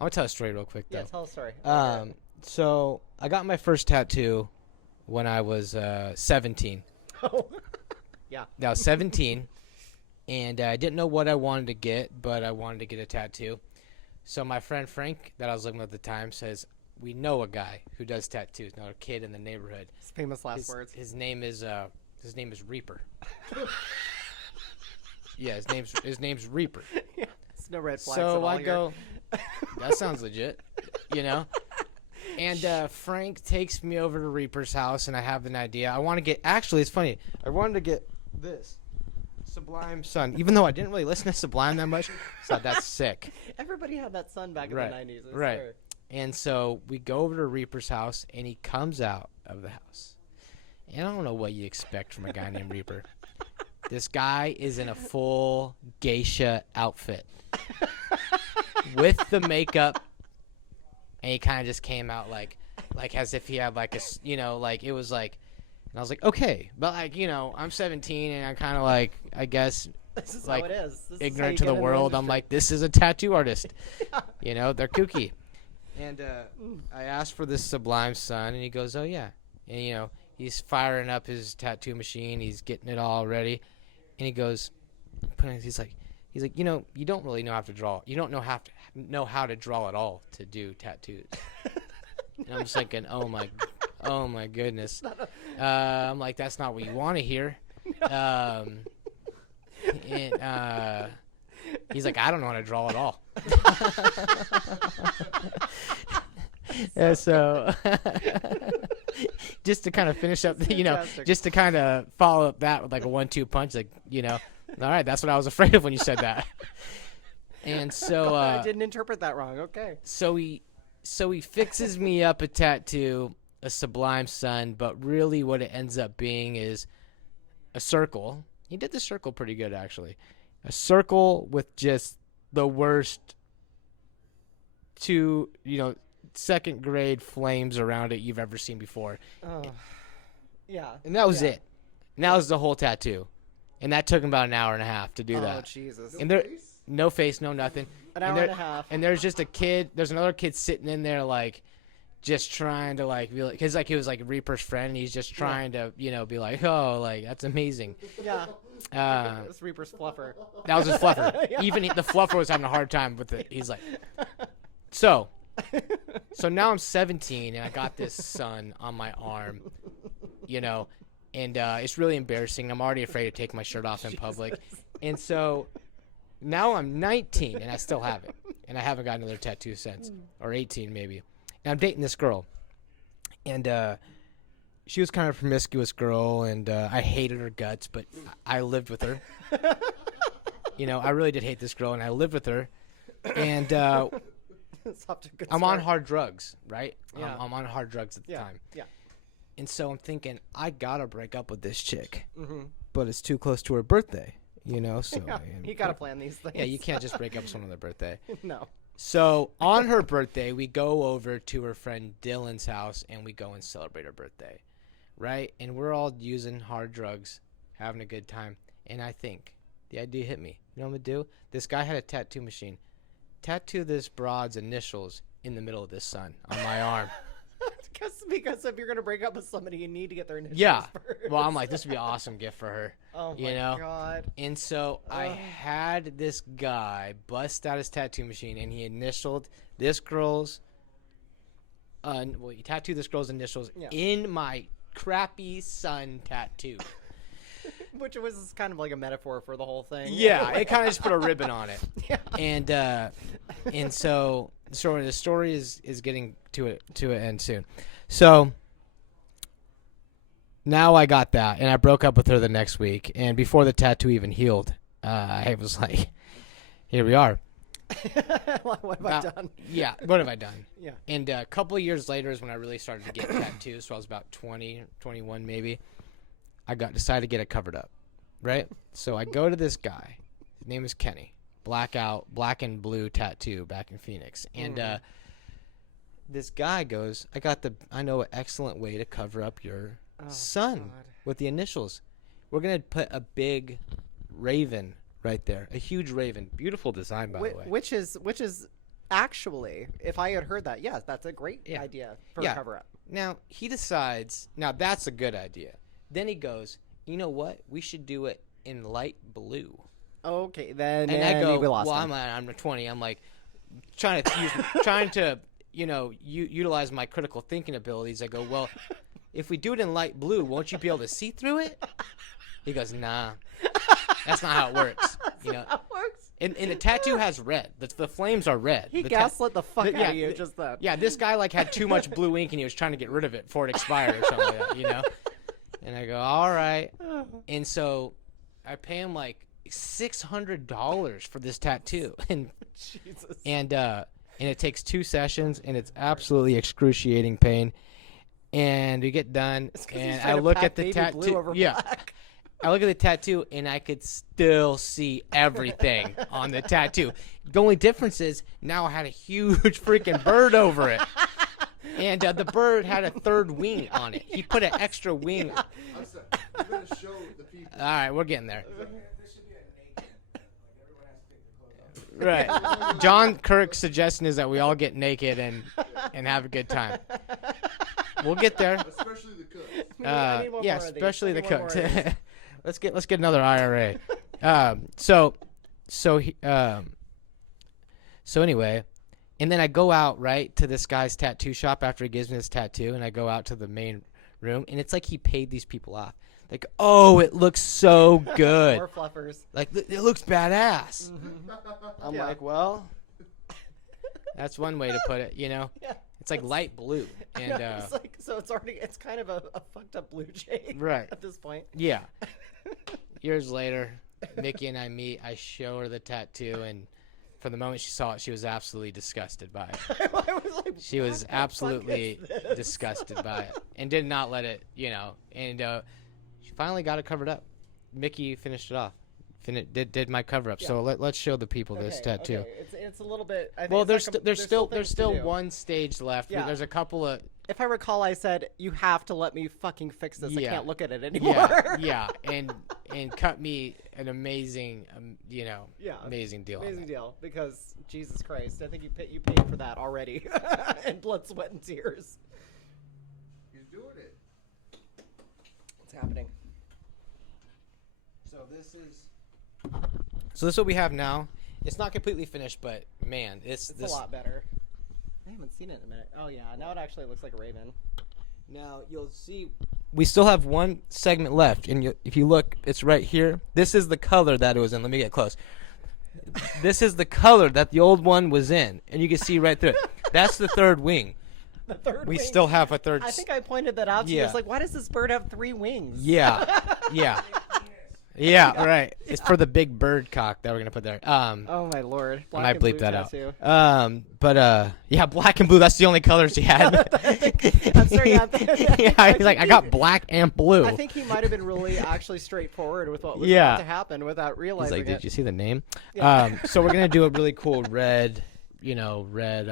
I'm gonna tell a story real quick though. Yeah, tell a story. So I got my first tattoo when I was 17. Oh, yeah. Now I was 17, and I didn't know what I wanted to get, but I wanted to get a tattoo. So my friend Frank, that I was living with at the time, says we know a guy who does tattoos. Now a kid in the neighborhood. His famous last words. His name is Reaper. Yeah, his name's Reaper. Yeah, it's no red flags. So at I all go, that sounds legit, you know? And Frank takes me over to Reaper's house, and I have an idea. I want to get, actually, it's funny. I wanted to get this Sublime Sun, even though I didn't really listen to Sublime that much. So that's sick. Everybody had that sun back Right, in the 90s. I right. swear. And so we go over to Reaper's house, and he comes out of the house. And I don't know what you expect from a guy named Reaper. This guy is in a full geisha outfit with the makeup, and he kind of just came out like as if he had like a, you know, like it was like, and I was like, okay, but like, you know, I'm 17 and I'm kind of like, I guess, This is like how it is. This is how ignorant you to get the in the world. I'm industry. like, this is a tattoo artist. You know, they're kooky. And I asked for this Sublime Sun, and he goes, oh yeah. And you know, he's firing up his tattoo machine. He's getting it all ready. And he goes, he's like, you know, you don't really know how to draw. You don't know how to draw at all to do tattoos. And I'm just thinking, oh my goodness. I'm like, that's not what you want to hear. He's like, I don't know how to draw at all. And so just to kind of finish up, you know, Fantastic. just to kind of follow up that with like a 1-2 punch, like, you know, all right, that's what I was afraid of when you said that. And so I didn't interpret that wrong. Okay. so he fixes me up a tattoo, a Sublime Sun, but really what it ends up being is a circle. He did the circle pretty good, actually. A circle with just the worst two, you know, second grade flames around it you've ever seen before. Oh, yeah. And that was Yeah. it. And that was the whole tattoo. And that took him about an hour and a half to do Oh, that. Jesus. And there, no face, no nothing. An and hour there- and a half. And there's just a kid. There's another kid sitting in there, like, just trying to like be like, because like he was like Reaper's friend, and he's just trying to, you know, be like, oh, like that's amazing. Yeah. It's Reaper's fluffer. That was his fluffer. Yeah. Even the fluffer was having a hard time with it. He's like, so now I'm 17 and I got this sun on my arm, you know, and it's really embarrassing. I'm already afraid to take my shirt off in public, and so now I'm 19 and I still have it, and I haven't got another tattoo since, or 18 maybe. And I'm dating this girl, and she was kind of a promiscuous girl, and I hated her guts, but I lived with her. You know, I really did hate this girl, and I lived with her. And It's off to a good I'm on start. hard drugs, right? Yeah. I'm on hard drugs at the Yeah. time. Yeah. And so I'm thinking, I gotta break up with this chick, Mm-hmm. but it's too close to her birthday, you know? So Yeah. You gotta plan these things. Yeah, you can't just break up with someone on their birthday. No. So on her birthday, we go over to her friend Dylan's house, and we go and celebrate her birthday, right? And we're all using hard drugs, having a good time. And I think the idea hit me. You know what I'm gonna do? This guy had a tattoo machine. Tattoo this broad's initials in the middle of this sun on my arm. because if you're gonna break up with somebody, you need to get their initials Yeah. first. Well, I'm like, this would be an awesome gift for her. Oh you my know? god. And so I Ugh. had this guy bust out his tattoo machine, and he initialed this girl's, he tattooed this girl's initials Yeah. in my crappy sun tattoo. Which was kind of like a metaphor for the whole thing. Yeah, it kind of just put a ribbon on it. Yeah. And so the story is getting to an end soon. So now I got that, and I broke up with her the next week. And before the tattoo even healed, I was like, "Here we are." What have I done? Yeah, what have I done? Yeah. And a couple of years later is when I really started to get tattoos. So I was about 20, 21 maybe. I decided to get it covered up, right? So I go to this guy. His name is Kenny. Black and blue tattoo back in Phoenix. And this guy goes, I know an excellent way to cover up your sun God. with the initials. We're going to put a big raven right there. A huge raven. Beautiful design, by the way. Which is Actually, if I had heard that, yes, that's a great Yeah. idea for Yeah. a cover up. Now he decides. Now that's a good idea. Then he goes, you know what? We should do it in light blue. Okay, then And I go, we lost well, him. I'm 20. I'm like trying to utilize my critical thinking abilities. I go, well, if we do it in light blue, won't you be able to see through it? He goes, nah, that's not how it works. You know, That works. and the tattoo has red. The flames are red. He The gaslit the fuck the- out yeah, of you the- just then. Yeah, this guy like had too much blue ink and he was trying to get rid of it before it expired or something like that, you know? And I go, all right. And so I pay him like $600 for this tattoo. Jesus. And it takes 2 sessions and it's absolutely excruciating pain. And we get done It's 'cause he's and trying I to look pack at the baby blue tattoo. over Yeah. black. I look at the tattoo and I could still see everything on the tattoo. The only difference is now I had a huge freaking bird over it. And the bird had a third wing on it. He put an extra wing. I'm sorry. You're going to show the people. All right, we're getting there. This should be a naked. Like everyone has to take their clothes off. Right. John Kirk's suggestion is that we all get naked and have a good time. We'll get there. Especially the cook. I need one Yeah, more of these. especially I the need one cook. more of these. let's get another IRA. So anyway, and then I go out right to this guy's tattoo shop after he gives me this tattoo, and I go out to the main room, and it's like he paid these people off. Like, oh, it looks so good. More fluffers. Like, it looks badass. I'm Yeah. like, well, that's one way to put it, you know? Yeah. It's like light blue. And, It's like, so it's kind of a fucked up blue jay Right. at this point. yeah. Years later, Mickey and I meet. I show her the tattoo, and from the moment she saw it, she was absolutely disgusted by it. I was like, She was "What the fuck absolutely is this?" disgusted by it and did not let it, you know. And she finally got it covered up. Mickey finished it off. Did my cover up. So let's show the people this Okay, tattoo. okay. It's a little bit. I think Well, it's there's things still to do. one stage left. Yeah. There's a couple of If I recall, I said you have to let me fucking fix this. I Yeah. can't look at it anymore. yeah, and cut me an amazing, Yeah, amazing deal. on Amazing that. deal. Because Jesus Christ, I think you paid for that already, in blood, sweat, and tears. He's doing it. What's happening? So this is what we have now. It's not completely finished, but man, It's a lot better. I haven't seen it in a minute. Oh yeah, now it actually looks like a raven. Now you'll see we still have one segment left, and if you look, it's right here. This is the color that it was in. Let me get close. This is the color that the old one was in, and you can see right through it. That's the third wing. The third We wing. still have a third. I think I pointed that out to you. Yeah. It's like, why does this bird have 3 wings? Yeah, yeah, yeah. Right. It's for the big bird cock that we're gonna put there. Oh my lord. I might Black and bleep blue that tattoo. out. But yeah, black and blue. That's the only colors he had. I'm sorry. Yeah, he's like, I got black and blue. I think he might have been really actually straightforward with what was Yeah. about to happen without He's realizing like, did it. you see the name? Yeah. So we're gonna do a really cool red, red